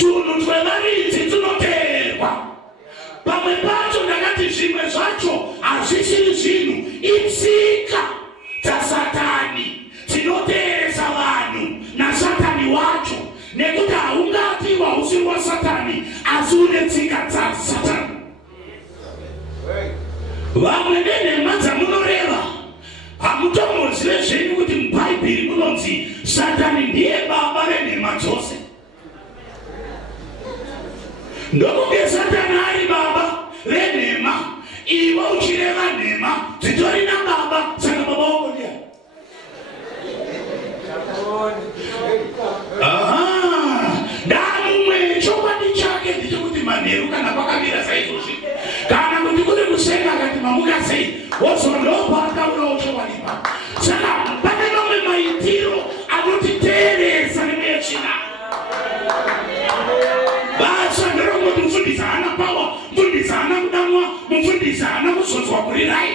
tunhu twevaridzi tunoteerwa. Pamwe pacho ndakati zvimwe zvacho hazvisiri zvinhu, itsika dzasatani dzinoteeresa vanhu nasatani wacho, nekuti haungati hausiri wasatani asi une tsika dzasatani. Vamwe nenhema dzamunoreva hamutombozive zvenyu kuti mubhaibheri munonzi satani ndiye baba venhema dzose. Ndokunge satani ari baba venhema, iwe uchireva nhema dzitori nababa, saka baba wako ndiye. Ndamumwe chokwadi chake ndichokuti manheru kana pakamira saizvozvi, kana kuti kuri kusenga akati mamuka sei wozondopa akaurawo chokwadi pa. Saka pane mamwe maitiro anotiteeresa nemuyechina. Basa nderongoti mufundisi haana pawa, mufundisi haana kudanwa, mufundisi haana kuzodzwa kuri rai.